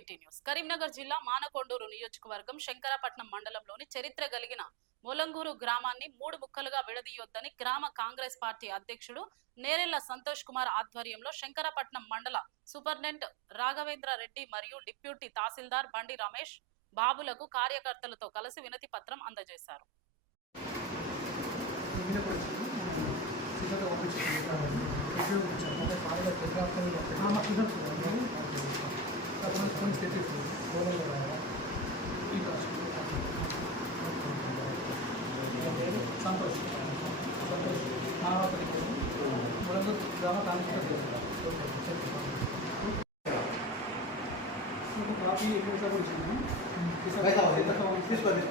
18 news Karimnagar జిల్లా మానకొండూరు నియోజకవర్గం శంకరపట్నం మండలంలోని చరిత్ర కలిగిన మొలంగూరు గ్రామాన్ని 3 ముక్కలుగా విడదీయొద్దని గ్రామ కాంగ్రెస్ పార్టీ అధ్యక్షుడు నేరెళ్ల సంతోష్ కుమార్ ఆధ్వర్యంలో శంకరపట్నం మండల సూపరింటెండెంట్ రాఘవేంద్ర రెడ్డి మరియు డిప్యూటీ తహసీల్దార్ బండి రమేష్ బాబులకు కార్యకర్తలతో కలిసి వినతి పత్రం అందజేశారు. సంతోష్ గ్రామ కాంగ్రెస్ కాఫీ ఎక్కువ తీసుకోండి.